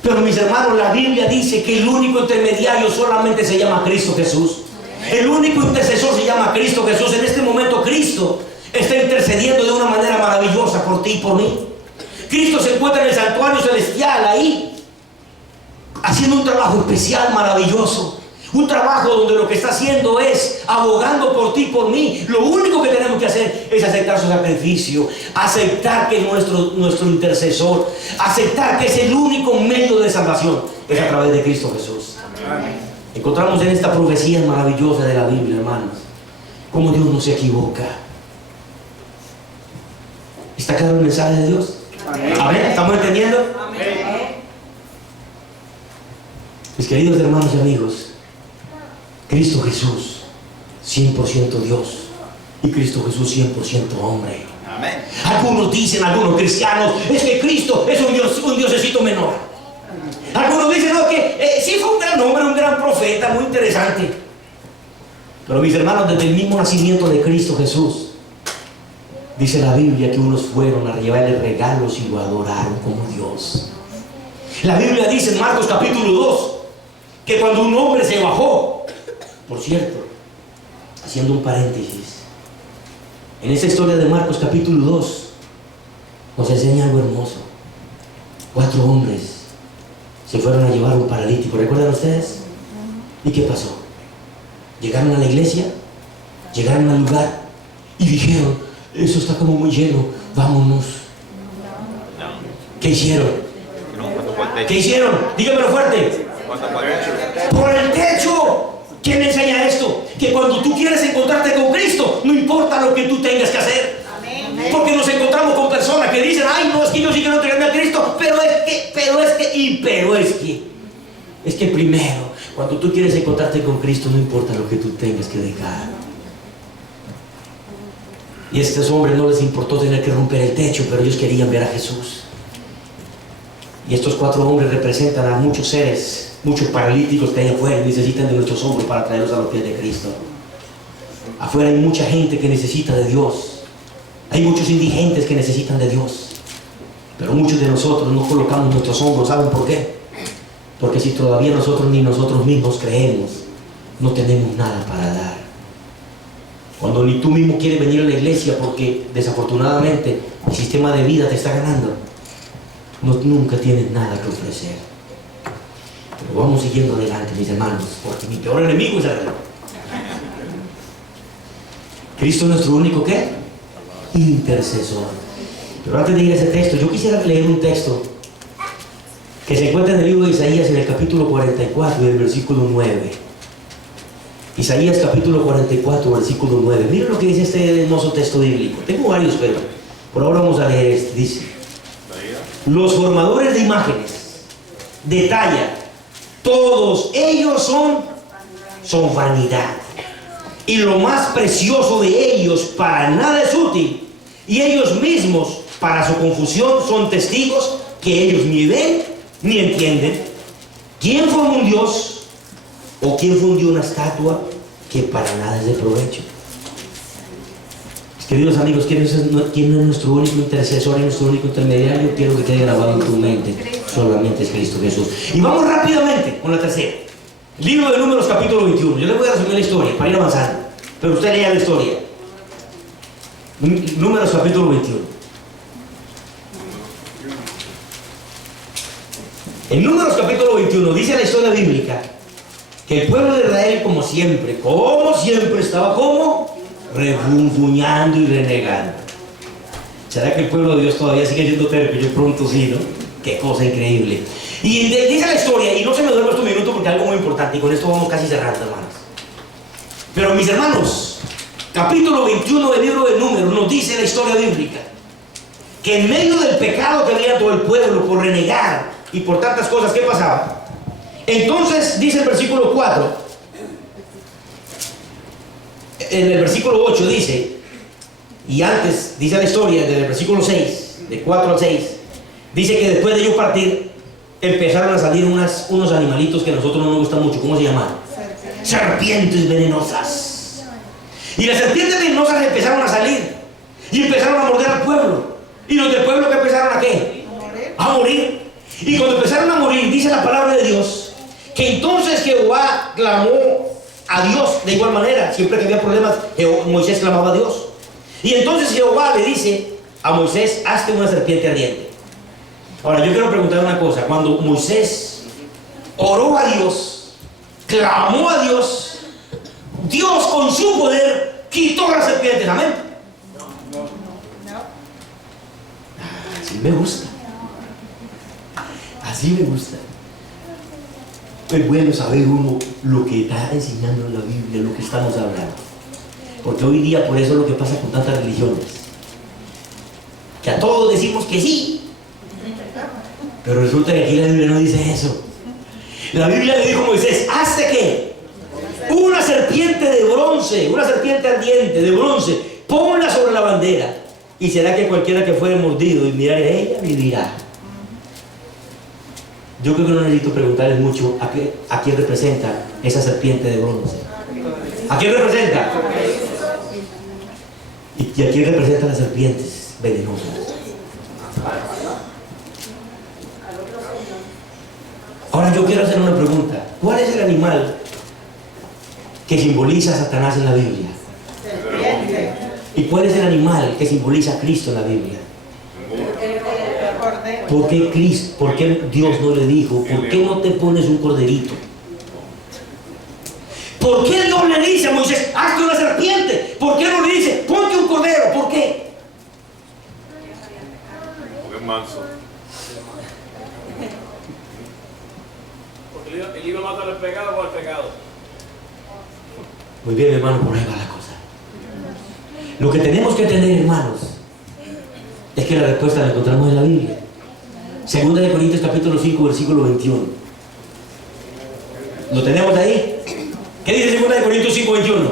Pero mis hermanos, la Biblia dice que el único intermediario solamente se llama Cristo Jesús. El único intercesor se llama Cristo Jesús. En este momento Cristo está intercediendo de una manera maravillosa por ti y por mí. Cristo se encuentra en el santuario celestial ahí, haciendo un trabajo especial, maravilloso. Un trabajo donde lo que está haciendo es abogando por ti, por mí. Lo único que tenemos que hacer es aceptar su sacrificio, aceptar que es nuestro intercesor, aceptar que es el único medio de salvación, es a través de Cristo Jesús. Amén. Encontramos en esta profecía maravillosa de la Biblia, hermanos, cómo Dios no se equivoca. ¿Está claro el mensaje de Dios? Amén. ¿Amén? ¿Estamos entendiendo? Amén. Mis queridos hermanos y amigos, Cristo Jesús, 100% Dios, y Cristo Jesús, 100% hombre. Amén. Algunos dicen, algunos cristianos, es que Cristo es un diosecito menor. Algunos dicen, no, que sí fue un gran hombre, un gran profeta, muy interesante. Pero mis hermanos, desde el mismo nacimiento de Cristo Jesús, dice la Biblia que unos fueron a llevarle regalos y lo adoraron como Dios. La Biblia dice en Marcos capítulo 2 que cuando un hombre se bajó, por cierto, haciendo un paréntesis, en esa historia de Marcos capítulo 2 nos enseña algo hermoso. 4 hombres se fueron a llevar un paralítico, ¿recuerdan ustedes? ¿Y qué pasó? Llegaron a la iglesia, llegaron al lugar y dijeron, eso está como muy lleno, vámonos. ¿Qué hicieron? ¿Qué hicieron? Dígamelo fuerte. Por el techo. ¿Quién me enseña esto? Que cuando tú quieres encontrarte con Cristo, no importa lo que tú tengas que hacer. Porque nos encontramos con personas que dicen, ay, no, es que yo sí quiero entregarme a Cristo, pero es que primero, cuando tú quieres encontrarte con Cristo, no importa lo que tú tengas que dejar. Y a estos hombres no les importó tener que romper el techo, pero ellos querían ver a Jesús. Y estos 4 hombres representan a muchos seres, muchos paralíticos que hay afuera y necesitan de nuestros hombros para traerlos a los pies de Cristo. Afuera hay mucha gente que necesita de Dios. Hay muchos indigentes que necesitan de Dios. Pero muchos de nosotros no colocamos nuestros hombros. ¿Saben por qué? Porque si todavía nosotros ni nosotros mismos creemos, no tenemos nada para dar. Cuando ni tú mismo quieres venir a la iglesia porque desafortunadamente el sistema de vida te está ganando, nunca tienes nada que ofrecer. Pero vamos siguiendo adelante, mis hermanos, porque mi peor enemigo es el reloj. Cristo es nuestro único ¿qué? Intercesor. Pero antes de ir a ese texto, yo quisiera leer un texto que se encuentra en el libro de Isaías en el capítulo 44 y el versículo 9. Isaías capítulo 44, versículo 9. Miren lo que dice este hermoso texto bíblico. Tengo varios, pero por ahora vamos a leer este. Dice: los formadores de imágenes, de talla, todos ellos son vanidad. Y lo más precioso de ellos para nada es útil. Y ellos mismos, para su confusión, son testigos que ellos ni ven ni entienden. ¿Quién formó un Dios? ¿O quién fundió una estatua que para nada es de provecho? Mis queridos amigos, ¿quién es nuestro único intercesor y nuestro único intermediario? Quiero que quede grabado en tu mente. Solamente es Cristo Jesús. Y vamos rápidamente con la tercera. Libro de Números capítulo 21. Yo les voy a resumir la historia para ir avanzando, pero usted lea la historia. Números capítulo 21. En Números capítulo 21 dice la historia bíblica que el pueblo de Israel, como siempre, estaba como refunfuñando y renegando. ¿Será que el pueblo de Dios todavía sigue siendo terco? Yo pronto sí, ¿no? Qué cosa increíble. Y dice la historia, y no se me duerme este minuto porque es algo muy importante, y con esto vamos casi cerrando, hermanos. Pero mis hermanos, capítulo 21 del libro de Números nos dice la historia bíblica que en medio del pecado que había todo el pueblo por renegar y por tantas cosas, ¿qué pasaba? Entonces dice el versículo 4, en el versículo 8 dice, y antes dice la historia del versículo 6, de 4 al 6, dice que después de ellos partir empezaron a salir unos animalitos que a nosotros no nos gustan mucho. ¿Cómo se llaman? Serpientes venenosas. Y las serpientes venenosas empezaron a salir y empezaron a morder al pueblo. Y los del pueblo, ¿que empezaron a qué? A morir. Y cuando empezaron a morir, dice la palabra de Dios que entonces Jehová clamó a Dios de igual manera. Siempre que había problemas, Moisés clamaba a Dios. Y entonces Jehová le dice a Moisés: hazte una serpiente ardiente. Ahora yo quiero preguntar una cosa. Cuando Moisés oró a Dios, clamó a Dios. Dios con su poder quitó las serpientes. Amén. Así me gusta. Así me gusta. Es bueno saber uno lo que está enseñando en la Biblia, lo que estamos hablando. Porque hoy día por eso es lo que pasa con tantas religiones. Que a todos decimos que sí. Pero resulta que aquí la Biblia no dice eso. La Biblia le dijo a Moisés, hazte ¿qué? Una serpiente de bronce, una serpiente ardiente de bronce, ponla sobre la bandera. Y será que cualquiera que fuere mordido y mirare a ella, vivirá. Yo creo que no necesito preguntarles mucho a quién representa esa serpiente de bronce. ¿A quién representa? ¿Y a quién representan las serpientes venenosas? Ahora yo quiero hacer una pregunta. ¿Cuál es el animal que simboliza a Satanás en la Biblia? ¿Y cuál es el animal que simboliza a Cristo en la Biblia? ¿Por qué Cristo? ¿Por qué Dios no le dijo, ¿por qué no te pones un corderito? ¿Por qué Dios le dice a Moisés, hazte una serpiente? ¿Por qué no le dice, ponte un cordero? ¿Por qué? Porque es manso. Porque él iba a matar el pecado por el pecado. Muy bien, hermano, por ahí va la cosa. Lo que tenemos que entender, hermanos, es que la respuesta la encontramos en la Biblia. Segunda de Corintios capítulo 5, versículo 21. ¿Lo tenemos ahí? ¿Qué dice segunda de Corintios 5, 21?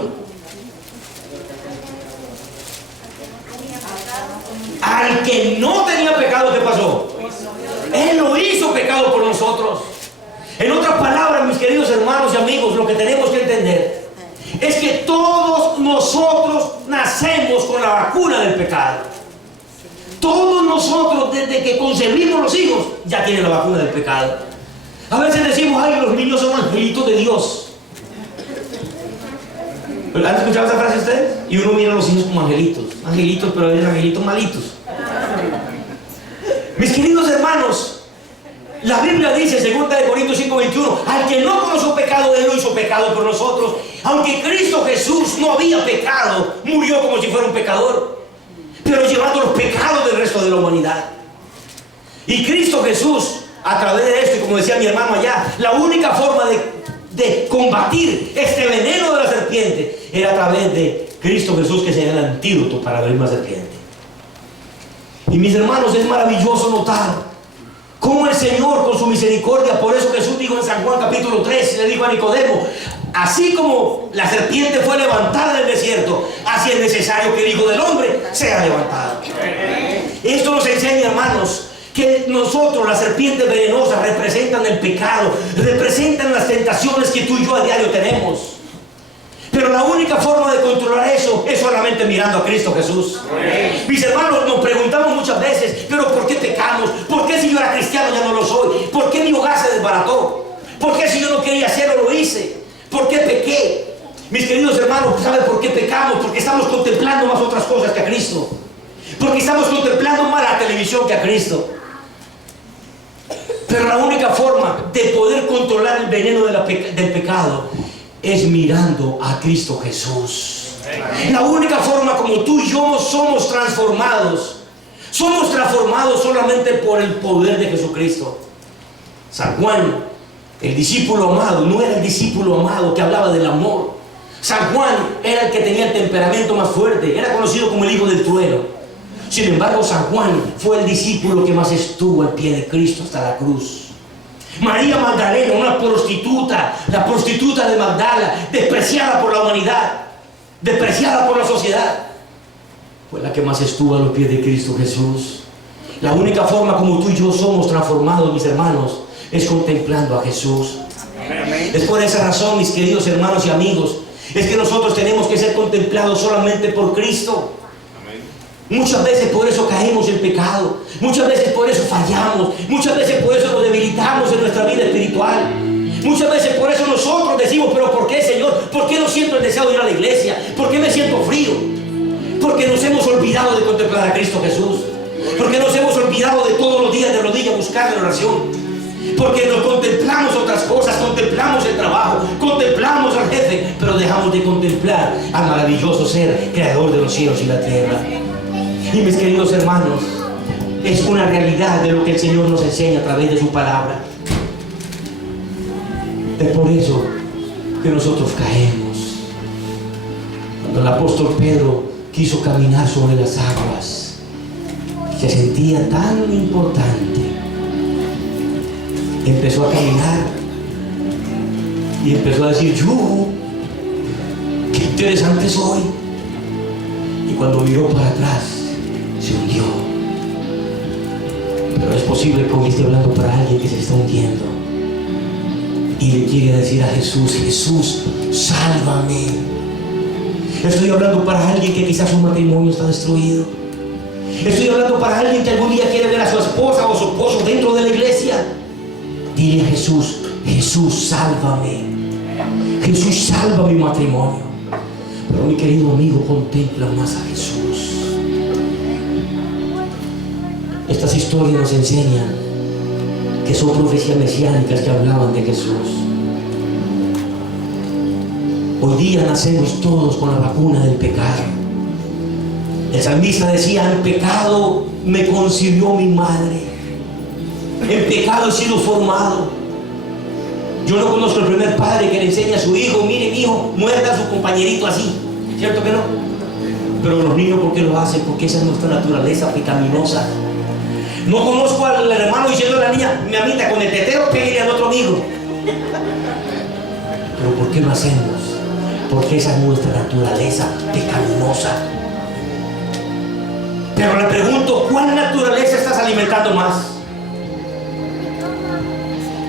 Al que no tenía pecado, ¿qué pasó? Él lo hizo pecado por nosotros. En otras palabras, mis queridos hermanos y amigos, lo que tenemos que entender es que todos nosotros nacemos con la vacuna del pecado. Todos nosotros, desde que concebimos los hijos, ya tienen la vacuna del pecado. A veces decimos, ay, los niños son angelitos de Dios. ¿Han escuchado esa frase ustedes? Y uno mira a los hijos como angelitos. Angelitos, pero eran angelitos malitos. Mis queridos hermanos, la Biblia dice, 2 de Corintios 5:21, al que no conoció pecado, Él lo hizo pecado por nosotros. Aunque Cristo Jesús no había pecado, murió como si fuera un pecador, pero llevando los pecados del resto de la humanidad. Y Cristo Jesús, a través de esto, y como decía mi hermano allá, la única forma de combatir este veneno de la serpiente era a través de Cristo Jesús, que sería el antídoto para la misma serpiente. Y mis hermanos, es maravilloso notar cómo el Señor, con su misericordia, por eso Jesús dijo en San Juan capítulo 3, le dijo a Nicodemo, así como la serpiente fue levantada en el desierto, así es necesario que el Hijo del Hombre sea levantado. Esto nos enseña, hermanos, que nosotros, las serpientes venenosas, representan el pecado, representan las tentaciones que tú y yo a diario tenemos. Pero la única forma de controlar eso es solamente mirando a Cristo Jesús. Mis hermanos, nos preguntamos muchas veces, pero ¿por qué pecamos? ¿Por qué si yo era cristiano ya no lo soy? ¿Por qué mi hogar se desbarató? ¿Por qué si yo no quería hacerlo lo hice? ¿Por qué pequé? Mis queridos hermanos, ¿saben por qué pecamos? Porque estamos contemplando más otras cosas que a Cristo. Porque estamos contemplando más la televisión que a Cristo. Pero la única forma de poder controlar el veneno del pecado es mirando a Cristo Jesús. La única forma como tú y yo somos transformados solamente por el poder de Jesucristo. San Juan, el discípulo amado, no era el discípulo amado que hablaba del amor. San Juan era el que tenía el temperamento más fuerte, era conocido como el hijo del trueno. Sin embargo, San Juan fue el discípulo que más estuvo al pie de Cristo hasta la cruz. María Magdalena, una prostituta, la prostituta de Magdala, despreciada por la humanidad, despreciada por la sociedad, fue la que más estuvo a los pies de Cristo Jesús. La única forma como tú y yo somos transformados, mis hermanos, es contemplando a Jesús. Es por esa razón, mis queridos hermanos y amigos, es que nosotros tenemos que ser contemplados solamente por Cristo. Muchas veces por eso caemos en pecado, muchas veces por eso fallamos, muchas veces por eso nos debilitamos en nuestra vida espiritual, muchas veces por eso nosotros decimos, pero ¿por qué, Señor? ¿Por qué no siento el deseo de ir a la iglesia? ¿Por qué me siento frío? Porque nos hemos olvidado de contemplar a Cristo Jesús, porque nos hemos olvidado de todos los días de rodillas buscar la oración. Porque nos contemplamos otras cosas, contemplamos el trabajo, contemplamos al jefe, pero dejamos de contemplar al maravilloso ser creador de los cielos y la tierra. Y mis queridos hermanos, es una realidad de lo que el Señor nos enseña a través de su palabra. Es por eso que nosotros caemos. Cuando el apóstol Pedro quiso caminar sobre las aguas, se sentía tan importante. Empezó a caminar y empezó a decir: yo, qué interesante soy. Y cuando miró para atrás, se hundió. Pero es posible que hoy esté hablando para alguien que se está hundiendo y le quiere decir a Jesús: Jesús, sálvame. Estoy hablando para alguien que quizás su matrimonio está destruido. Estoy hablando para alguien que algún día quiere ver a su esposa o su esposo dentro de la iglesia. Dile a Jesús: Jesús, sálvame. Jesús, salva mi matrimonio. Pero mi querido amigo, contempla más a Jesús. Estas historias nos enseñan que son profecías mesiánicas que hablaban de Jesús. Hoy día nacemos todos con la vacuna del pecado. El salmista decía: en pecado me concibió mi madre, en pecado he sido formado. Yo no conozco el primer padre que le enseña a su hijo: mire, mi hijo, muerda a su compañerito así. ¿Cierto que no? Pero los niños, ¿por qué lo hacen? Porque esa es nuestra naturaleza pecaminosa. No conozco al hermano diciendo a la niña: mi amita, con el tetero pégale al otro amigo. Pero ¿por qué lo hacemos? Porque esa es nuestra naturaleza pecaminosa. Pero le pregunto: ¿cuál naturaleza estás alimentando más?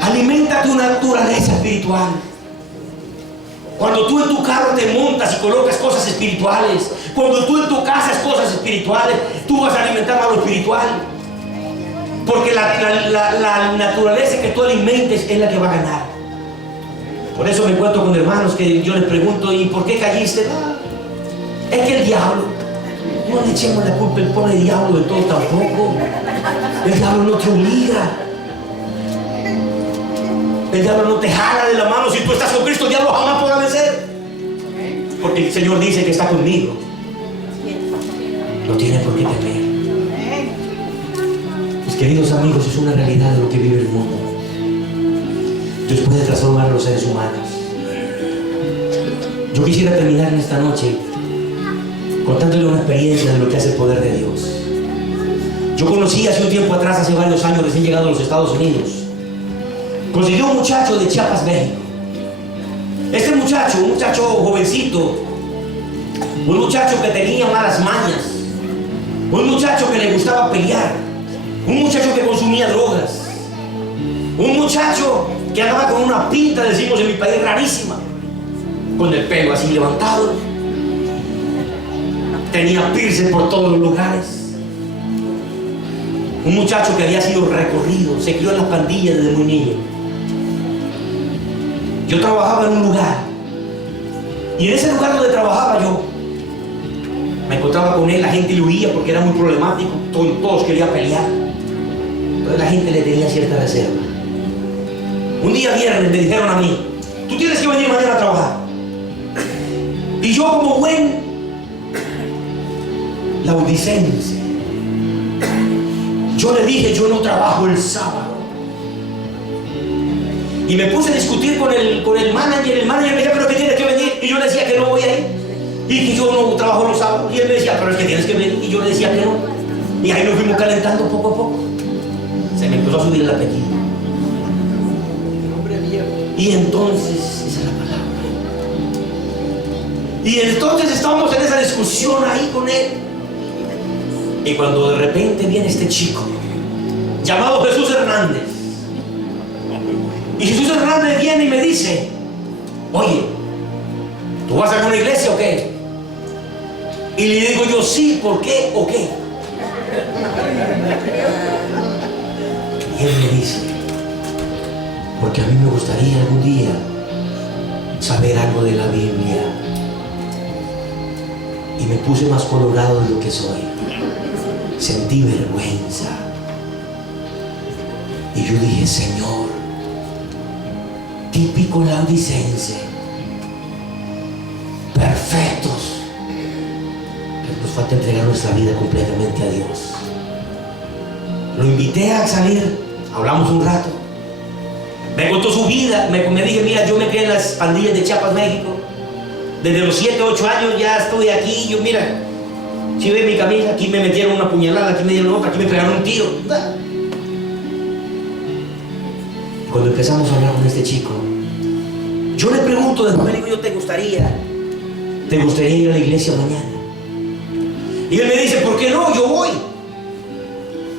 Alimenta tu naturaleza espiritual. Cuando tú en tu carro te montas y colocas cosas espirituales, cuando tú en tu casa haces cosas espirituales, tú vas a alimentar más lo espiritual. Porque la naturaleza que tú alimentes es la que va a ganar. Por eso me encuentro con hermanos que yo les pregunto: ¿y por qué caíste? Es que el diablo. No le echemos la culpa al pobre diablo de todo tampoco. El diablo no te obliga. El diablo no te jala de la mano. Si tú estás con Cristo, el diablo jamás podrá vencer. Porque el Señor dice que está conmigo. No tiene por qué temer. Mis queridos amigos, es una realidad de lo que vive el mundo. Dios puede transformar a los seres humanos. Yo quisiera terminar en esta noche contándole una experiencia de lo que hace el poder de Dios. Yo conocí hace un tiempo atrás, hace varios años, recién llegado a los Estados Unidos, conseguí un muchacho de Chiapas, México. Este muchacho, un muchacho jovencito, un muchacho que tenía malas mañas, un muchacho que le gustaba pelear, un muchacho que consumía drogas, un muchacho que andaba con una pinta, decimos en mi país, rarísima, con el pelo así levantado, tenía piercing por todos los lugares. Un muchacho que había sido recorrido, se crió en las pandillas desde muy niño. Yo trabajaba en un lugar, y en ese lugar donde trabajaba yo, me encontraba con él, la gente le huía porque era muy problemático, todos querían pelear. Entonces la gente le tenía cierta reserva. Un día viernes me dijeron a mí: tú tienes que venir mañana a trabajar. Y yo, como buen laudicense, yo le dije: yo no trabajo el sábado. Y me puse a discutir con el manager. El manager me decía: pero que tienes que venir. Y yo le decía que no voy a ir, y que yo no trabajo los sábados. Y él me decía: pero es que tienes que venir. Y yo le decía que no. Y ahí nos fuimos calentando poco a poco. Se me empezó a subir el apetito. Y entonces, esa es la palabra. Y entonces estábamos en esa discusión ahí con él. Y cuando de repente viene este chico llamado Jesús Hernández. Y Jesús Hernández viene y me dice: oye, ¿tú vas a una iglesia o qué? Y le digo yo: sí, ¿por qué o qué? Y él me dice: porque a mí me gustaría algún día saber algo de la Biblia. Y me puse más colorado de lo que soy. Sentí vergüenza. Y yo dije, Señor, típico laodicense, perfectos, pero nos falta entregar nuestra vida completamente a Dios. Lo invité a salir, hablamos un rato, me contó su vida, me dije, mira, yo me crié en las pandillas de Chiapas, México, desde los 7, 8 años ya estoy aquí. Yo, mira, si ve mi camisa, aquí me metieron una puñalada, aquí me dieron otra, aquí me pegaron un tiro. Cuando empezamos a hablar con este chico, yo le pregunto, después le digo, yo, ¿te gustaría ir a la iglesia mañana? Y él me dice, ¿por qué no? Yo voy.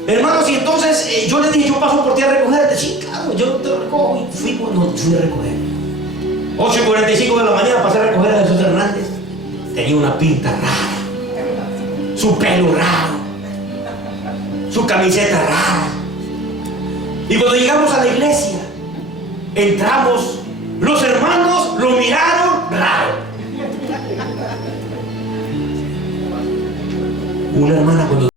Hermanos, y entonces yo le dije, yo paso por ti a recogerte. Sí, claro, yo te recojo. Y fui a recoger. 8:45 de la mañana pasé a recoger a Jesús Hernández. Tenía una pinta rara, su pelo raro, su camiseta rara. Y cuando llegamos a la iglesia, entramos, los hermanos lo miraron raro. Una hermana, cuando